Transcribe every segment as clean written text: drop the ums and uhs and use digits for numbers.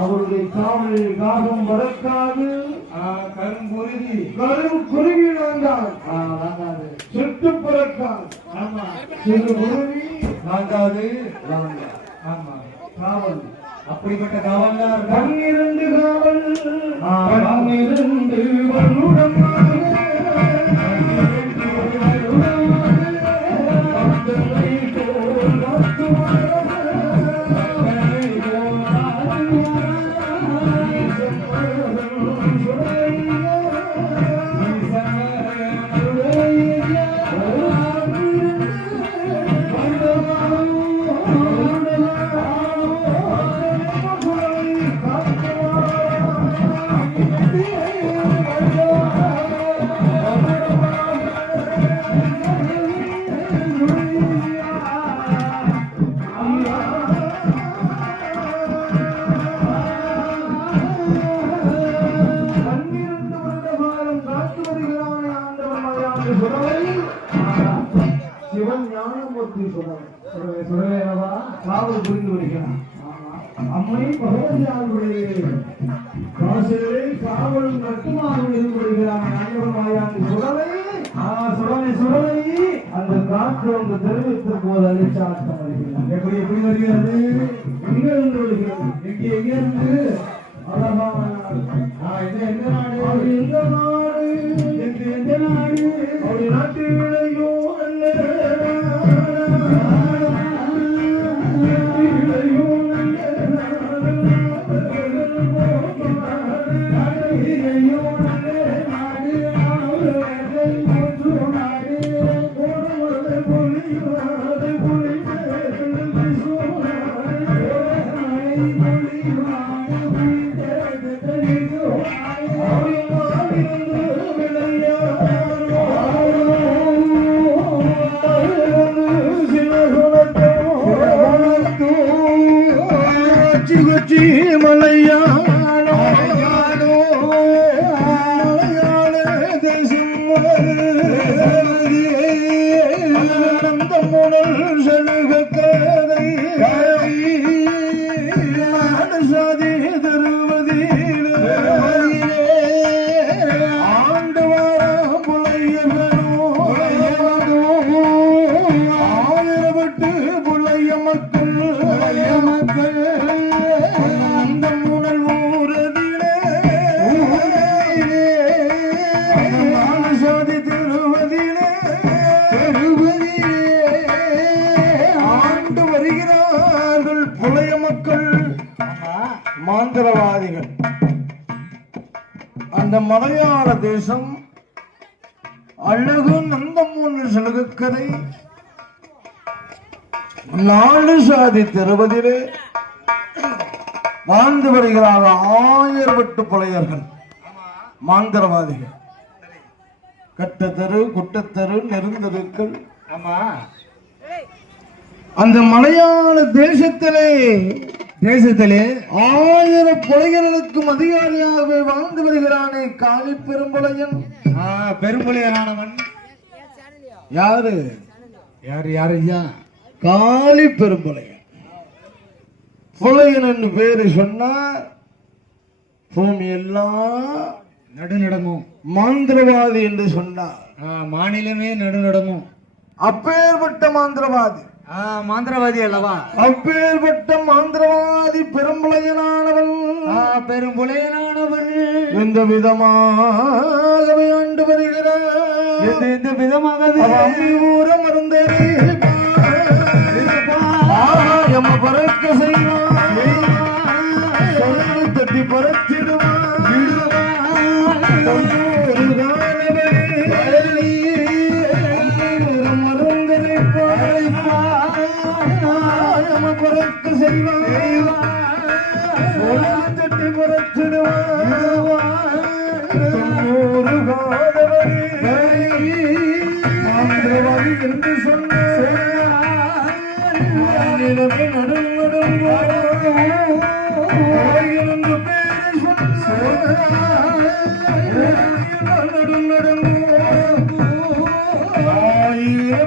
அவருடைய காவலில் காகம் பறக்காது, கரும் குருவி வாங்காது, சுட்டு பறக்காது, சிறு குருவி வாங்காது. காவல் அப்படிப்பட்ட காவல் பன்னிரண்டு காவல், பன்னிரண்டு வருடமாக சிவன் ஞானமூர்த்தி சொல்றவா காவல் புரிந்து வருகிறான். அம்மை பகவதியாருடைய காசிலே காவல் கட்டுமாறு இருந்து வருகிறான். ஆண்டவமாயாண்டு சுடலை அந்த காற்று அந்த தெரிவித்த போது அழிச்சாட்டம் வருகிறான். எப்படி வருகிறது? எங்கிருந்து வருகிறது? எங்கிருந்து? அழகான நாடு. எந்த நாடு? எந்த நாடு? எந்த நாடு? அவருடைய நாட்டிலேயோ மாந்திரவாதிகள். அந்த மலையாள தேசம் அழகு நந்தமூன்று செலகுக்கரை நாடு சாதி திருவதிலே வாழ்ந்து வருகிறார் 1000 புலையர்கள் மாந்திரவாதிகள். கட்டத்தரு குட்டத்தரு நெருந்தருக்கள். அந்த மலையாள தேசத்திலே 1000 புலையர்களுக்கும் அதிகாரியாகவே வாழ்ந்து வருகிறானே காளி பெரும்புலையன். பெரும்புலையனானவன் யாரு? யாரு ஐயா? காளி பெரும்புலையன். புலையன் என்று பேரு சொன்னார் பூமி எல்லாம் நடுநடங்கும். மாந்திரவாதி என்று சொன்னார் மாநிலமே நடுநடங்கும். அப்பேற்பட்ட மாந்திரவாதி மாந்திரவாதி அல்லவா? அப்பேற்பட்ட மாந்திரவாதி பெரும்புலையனானவன். பெரும்புலையனானவன் எந்த விதமாகவே ஆண்டு வருகிறார். எந்த விதமாக ஊர மருந்தேறி பறக்க செய்வான், தட்டி பறச்சிடுவான். பறக்க செய்வான், தட்டி பறச்சிடுவான். மாந்திரவாதி என்று சொன்ன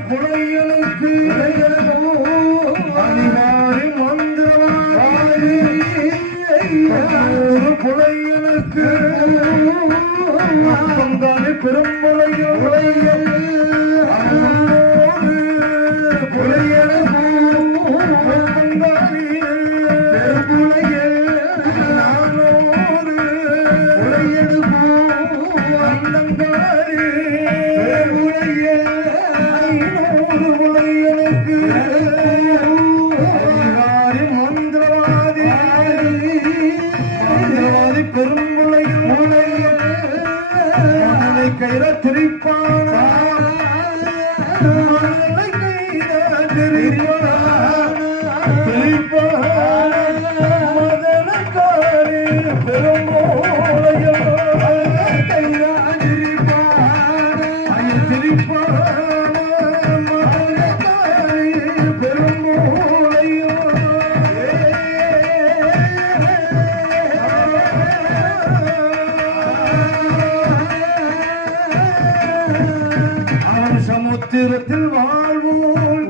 புலையனுக்கு அதிகாரி பங்காளி பெரும்புலையில் சமுத்திரத்தில் வாழ்வோம்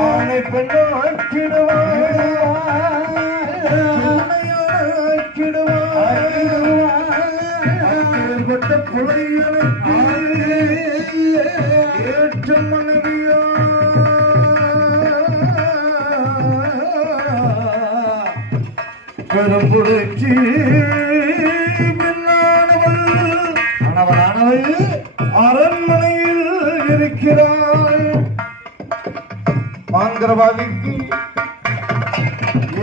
ஆணை பெண்ணாக்கிடுவாய்ப்பட்ட புலையனுக்கு ஏற்ற மனைவியா பெரும்புடைச்சி அரண்மனையில் இருக்கிறாள். மாந்திரவாதிக்கு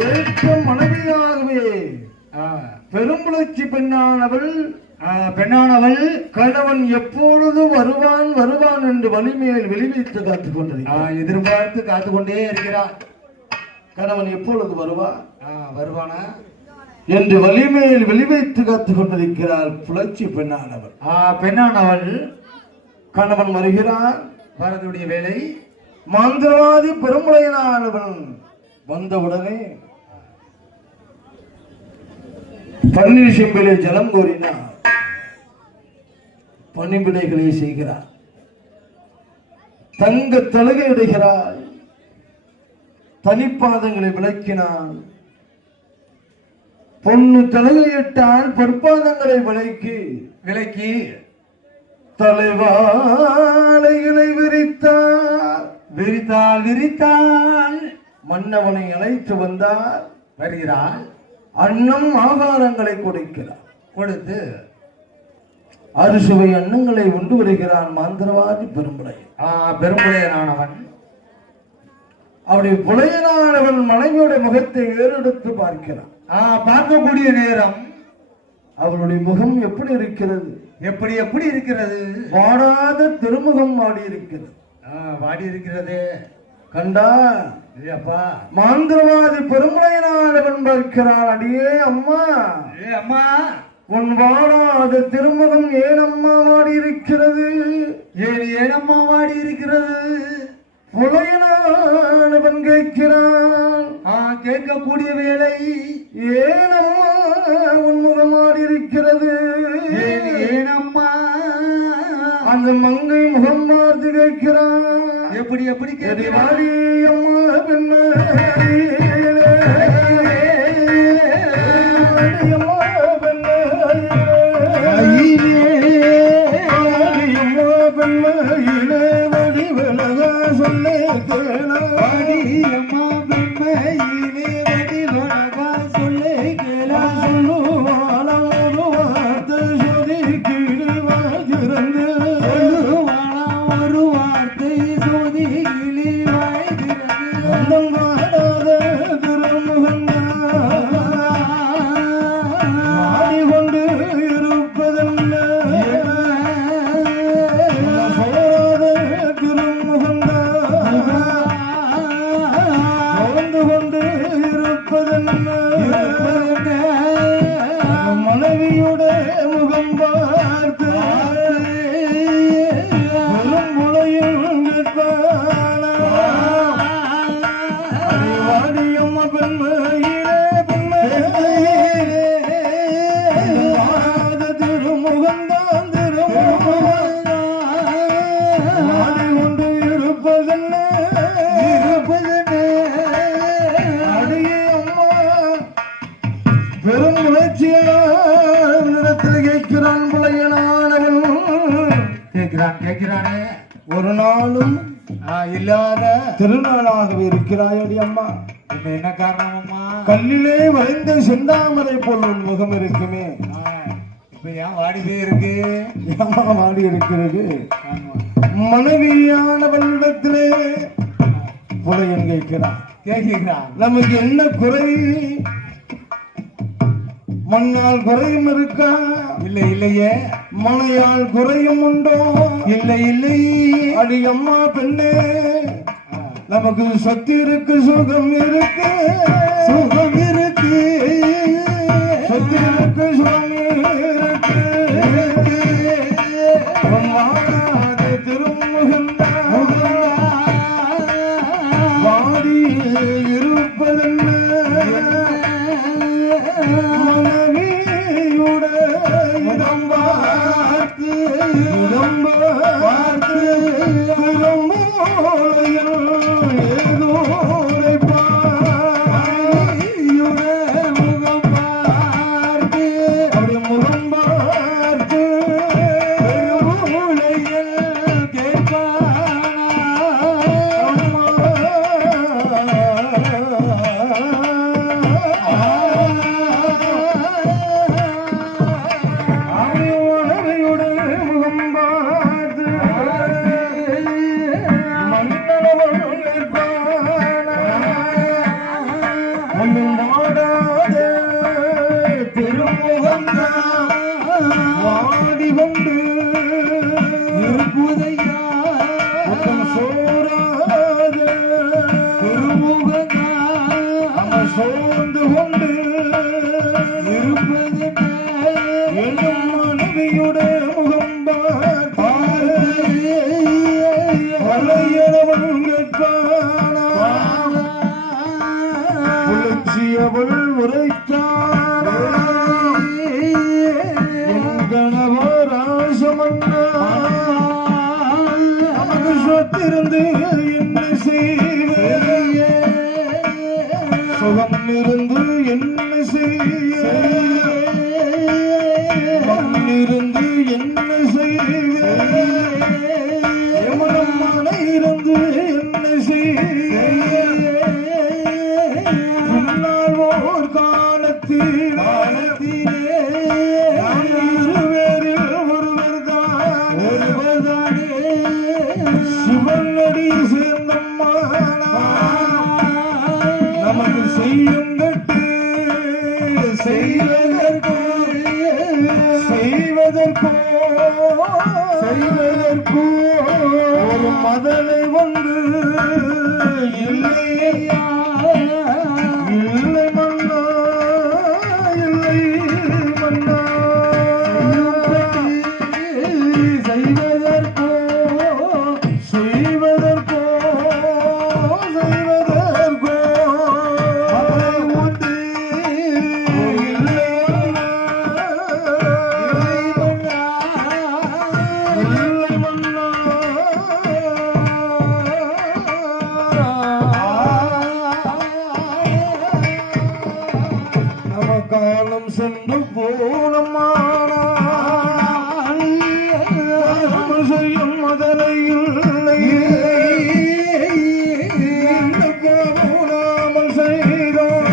ஏற்ற மனைவியாகவே பெரும்புலச்சி பெண்ணானவள் கணவன் எப்பொழுது வருவான் வருவான் என்று வலிமையில் வெளிவைத்து காத்துக் கொண்டிருக்கிறார். எதிர்பார்த்து காத்து கொண்டே இருக்கிறான். கணவன் எப்பொழுது வருவானா என்று வலிமையில் வெளிவைத்து காத்துக் கொண்டிருக்கிறாள் புலச்சி பெண்ணானவள். கணவன் வருகிறான். வரதுடைய வேலை மந்திரவாதி பெருமுறையினானவன் வந்தவுடனே பன்னீர் செம்பிலே ஜலம் கோரினார். பணிவிடைகளை செய்கிறார். தங்க தழுகை இடுகிறார். தனிப்பாதங்களை விளக்கினான். பொண்ணு தழுகையிட்டால் பொற்பாதங்களை விளக்கி தலைவாளைகளை விரித்தால் மன்னவனை அழைத்து வருகிறார். அன்னம் ஆகாரங்களை கொடுத்து அறுசுவை அன்னங்களை உண்டு வருகிறான் மாந்திரவாதி பெரும்புலையனானவன். அவருடைய புலையனானவன் மனைவியுடைய முகத்தை ஏறெடுத்து பார்க்கிறான். பார்க்கக்கூடிய நேரம் அவளுடைய முகம் எப்படி இருக்கிறது? எப்படி இருக்கிறது? வாடாத திருமுகம் வாடி இருக்கிறது. கண்டா அப்பா மாந்திரவாதி பெருமுறையினானவன் பார்க்கிறான். அடியே அம்மா உன் வாடாத திருமுகம் ஏனம்மா வாடி இருக்கிறது? ஏனம்மா வாடி இருக்கிறது? புலையனானவன் கேட்கிறான். கேட்கக்கூடிய வேலை ஏனம்மா உன் முகம் வாடி இருக்கிறது? ஏனம்மா அந்த மங்கை முகம் பார்த்து கேட்கிறான். எப்படி கேட்கிறாடி அம்மா பெண்ணே கேட்கிறானே ஒரு நாளும் இல்லாத திருநாளாகவே இருக்கிறாயடி அம்மா. என்ன காரணம் அம்மா? கல்லிலே வளைந்த செந்தாமரை போல் உன் முகம் இருக்குமே, இப்ப ஏன் வாடி போயிருக்கு? ஏமா வாடி இருக்கிறது? ஆமா. மனைவியானவளிடத்திலே புலையன் கேட்கிறான், நமக்கு என்ன குறை? மண்ணால் குறையும் இருக்கா? இல்லை இல்லையே. மனையால் குறையும் உண்டோ? இல்லை இல்லை. அடி அம்மா பெண்ணே, நமக்கு சக்தி இருக்கு, சுகம் இருக்கு, சுகம் இருக்கு, சக்தி இருக்கு, சுகம் இருக்கு. திருமுகந்தான் வாடி இருப்பதென்ன? மனைவியுட இடம் பார்த்து இடம் பார்த்து ஏதோ முகம் பார்த்து அப்படி முகம் பார்த்து வாடி கொண்டு இருப்புதையா சோறாத திருமுகா சோர்ந்து கொண்டு இருப்பது என்னும் மனைவியுடைய முகம் பார்வையவள் புலட்சியவள் உரைத்தார் சொத்திருந்து என்ன செய்ய, சுகம் இருந்து என்ன செய்ய, இருந்து என்ன செய்ய, மன இருந்து என்ன செய்ய. முன்னால் ஓர் காலத்திலே இருவரில் ஒருவர்தானே சிவனடி சேர்ந்தம்மா. நமக்கு செய்யும் கட்டு செய்வதற்கோ ஒரு மதலை ஒன்று இல்லையா? இல்லை மன்னா, இல்லை மன்னா. செய்வதற்கோ அதை உண்டு இல்லை மன்னா, இல்லை மன்னா. நம காலம் சென்று போனமான செய்யும் முதலையில் போனாமல் செய்தோம்.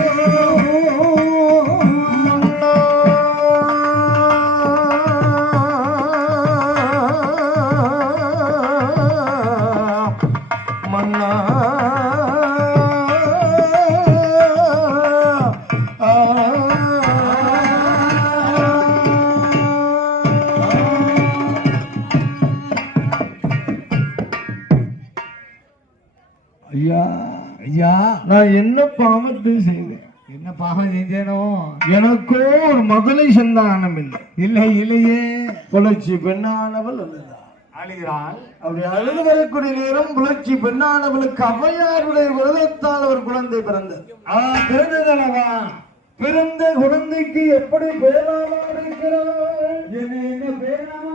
மன்னா ஐயா, ஐயா, நான் என்ன பாவத்தை செய்தேன்? என்ன பாவம் செஞ்சேனோ? எனக்கோ ஒரு முதலை சந்தானம் இல்லை. இல்லை இல்லையே. புலட்சி பெண்ணானவள் அழுகிறாள். அப்படி அழுது வரக்கூடிய நேரம் புலட்சி பெண்ணானவளுக்கு ஔவையாருடைய விரதத்தால் ஒரு குழந்தை பிறந்தது. பிறந்ததல்லவா? பிறந்த குழந்தைக்கு எப்படி பேராமா இருக்கிறாள்? என்ன பேராமா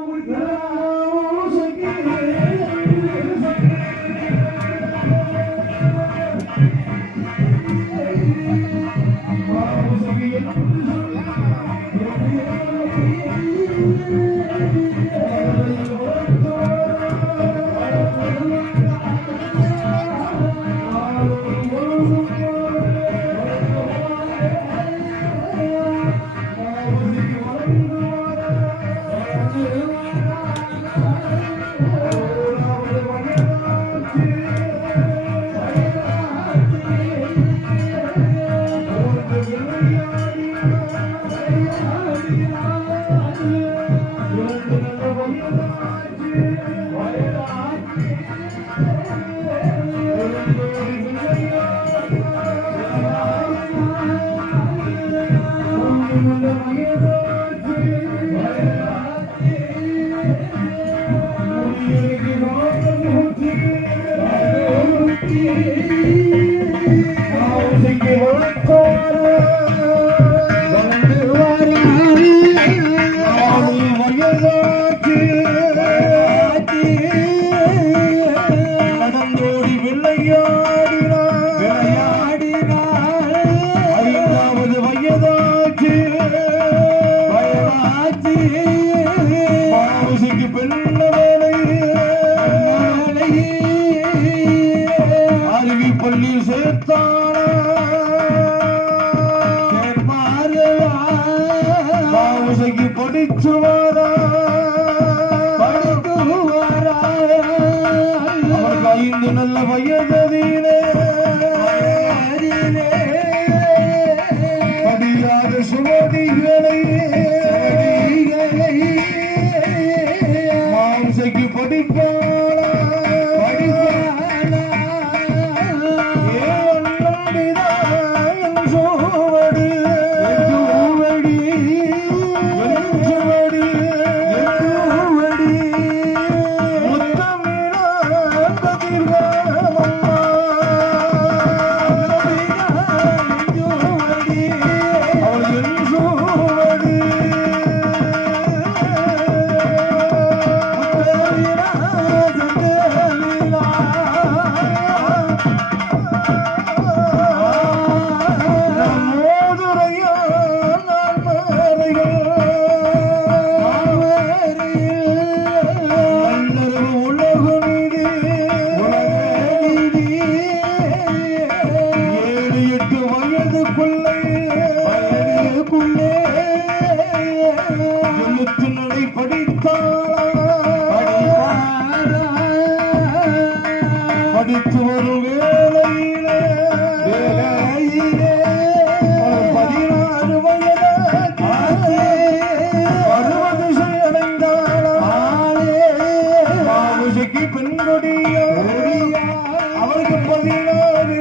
நல்ல வயதிலே படியாத சுவடிகளை மாம்சைக்கு படிப்பாளா படித்து ஒரு வேளையிலே 16 வயது பருவதிசை அடைந்தாளே மாவுசைக்கு பெண்கொடியா அவளுக்கு 16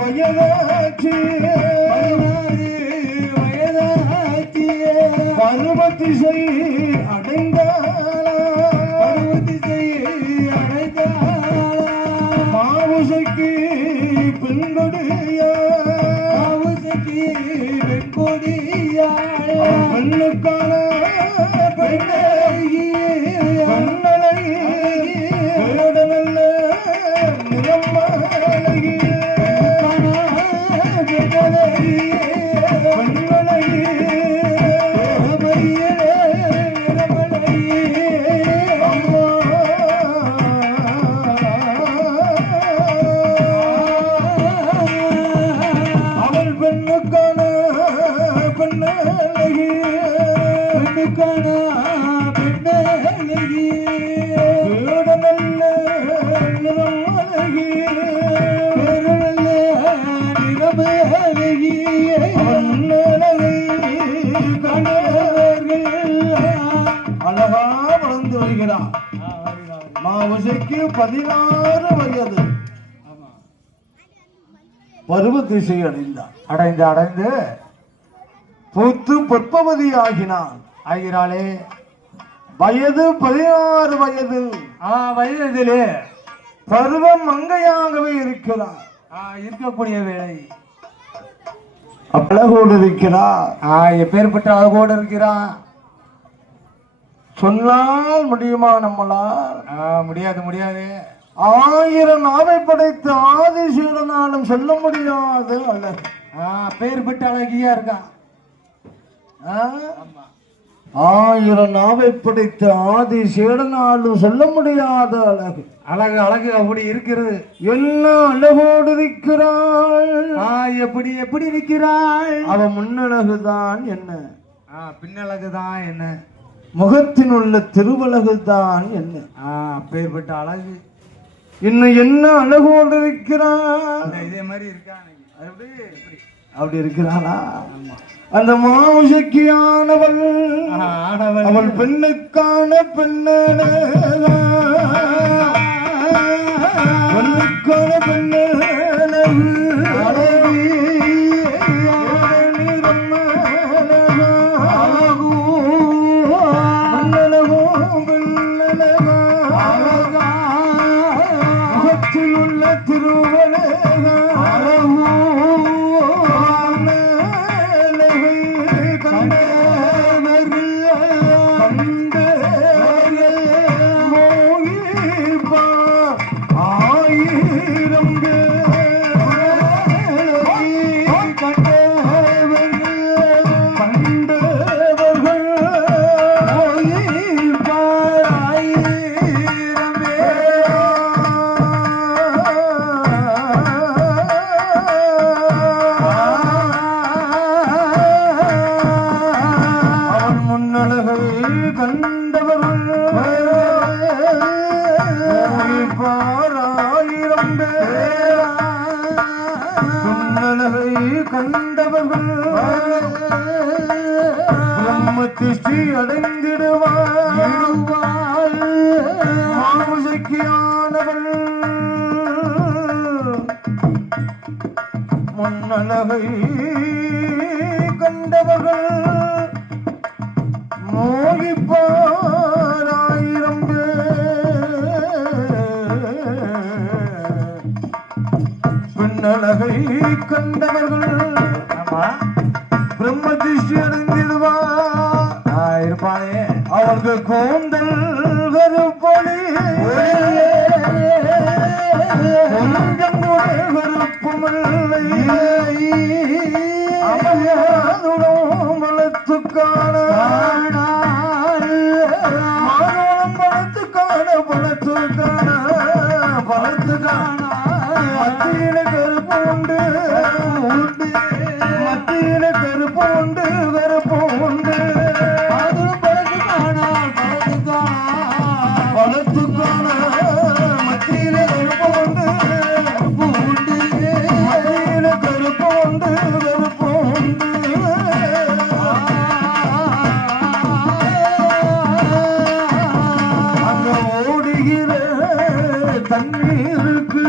வயதாச்சு பருவதிசை மாவுசைக்கு பெண்கொடியா பெண்ணுக்கான பெண்ணலை நல்ல நிறமாலை அழகா வளர்ந்து வருகிறான். மாவுசைக்கு 16 வயது பருவ திசை அடைந்து பூத்து பொற்பவதி ஆகிறாளே. வயது 16 வயது. வயதிலே பருவம் மங்கையாகவே இருக்கிறார். இருக்கக்கூடிய வேலை அழகோடு இருக்கிறார். எப்பேற்பட்ட அழகோடு இருக்கிறான். சொன்னால் முடியுமா நம்மளால்? முடியாது. 1000 நாவை படைத்து ஆதிசேடனாலும் சொல்ல முடியாது அழகு. பேர்பட்ட அழகியா இருக்கான். 1000 நாவை படைத்து ஆதிசேடனாலும் சொல்ல முடியாத அழகு. அழகு அப்படி இருக்கிறது. என்ன அழகோடு இருக்கிறாள். எப்படி இருக்கிறாள். அவ முன்னழகுதான் என்ன, பின்னழகுதான் என்ன, முகத்தின் உள்ள திருவழகுதான் என்ன. அப்பேற்பட்ட அழகு. இன்னும் என்ன அழகோடு இருக்கிறாள். இதே மாதிரி இருக்கான். அப்படி இருக்கிறாளா? அந்த மாவுசைக்கியானவள் அவள் பெண்ணுக்கான பெண்ணுக்கான முகத்திலுள்ள திருவழகா கண்டவர்கள் பாராய் இருந்தே புன்னலகை கண்டவர்கள் பிரம்ம திருஷ்டி அடைந்திடுவாள் மாமுசைக்கியானவள் முன்னலகை கண்டவர்கள் மோகிப்பாராயிரம் பின்னலகை கண்டவர்கள் பிரம்ம திருஷ்டி அடைந்திடுவா இருப்பானே அவர்கள் கூந்தல் கருப்பொழி கொஞ்சம் கருப்புமில்லை அமலாதுடம் வளர்த்துக்கான பழத்துக்கான மத்தியில கருப்பு உண்டு மத்தியில கருப்பு உண்டு அதுவும் பழத்துக்கான மத்தியில கருப்பு உண்டு மத்தியில கருப்பு உண்டு அங்க ஓடுகிற தண்ணீருக்கு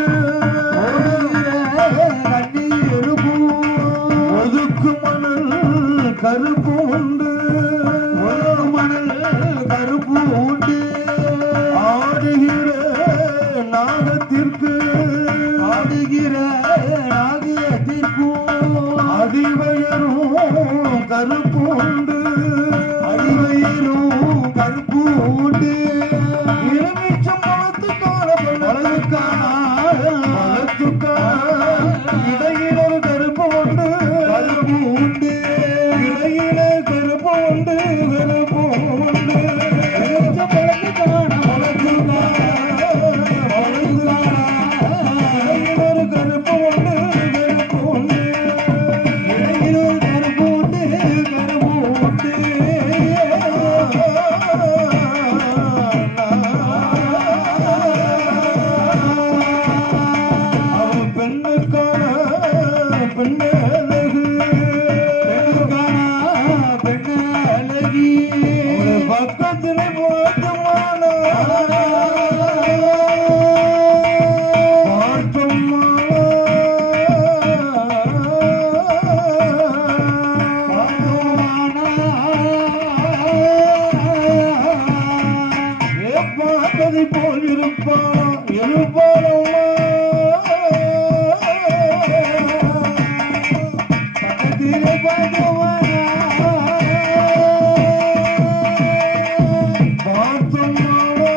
ஒதுக்கு மணல் கருப்பு உண்டு கருப்பு உண்டு ஆடுகிற நாகத்திற்கு அதிவயரும் கருப்பு உண்டு கருப்பு உண்டு எலுமிச்சம் பழத்துக்கான இடையில கருப்பு உண்டு இடையில கருப்பு உண்டு பக்கத்திலே பார்த்ததை போல் இருப்பாளம்மா பக்கத்திலே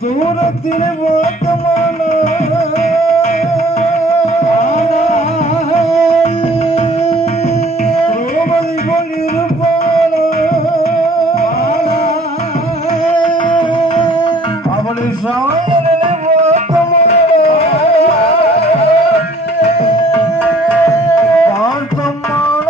தூரத்திலே ஓட்டமான திரௌபதி போல் இருப்பாளோ அவளை சாயலிலே ஓட்டமான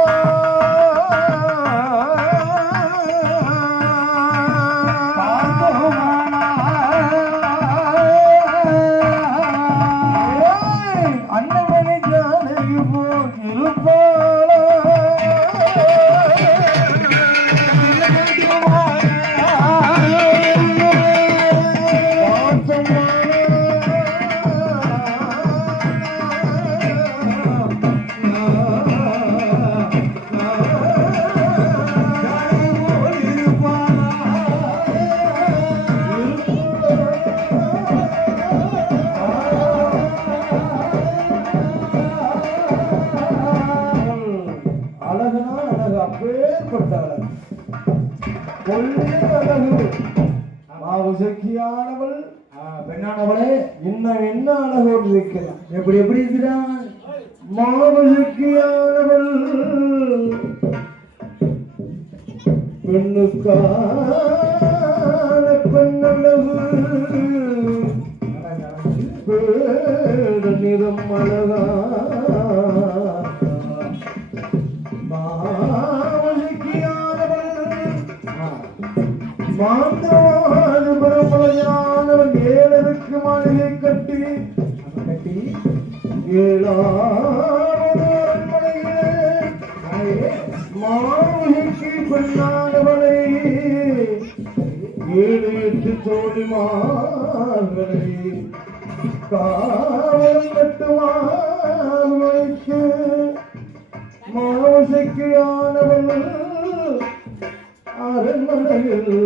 அண்ணமணி ஜானகி போல் இருப்பாளோ அழகுனா அழகு அப்பேற்பட்ட அழகு கொள்ளை அழகு மாவுசக்கியானவள் பெண்ணானவளே இன்னும் என்ன அழகோடு இருக்கிறான் எப்படி இருக்கிறான் மாவுசக்கியானவள் பெண்ணுக்கான பெண்ணழகு மிகவும் அழகா மாந்தவான் ஏழருக்கு மாளிகை கட்டி ஏழாவது மாளிகைக்கு பெண்ணானவளை 7-8 தோழிமார்களை காவல் கட்டுவார்களுக்கு மாசைக்கு ஆனவள் அரண்மனையில்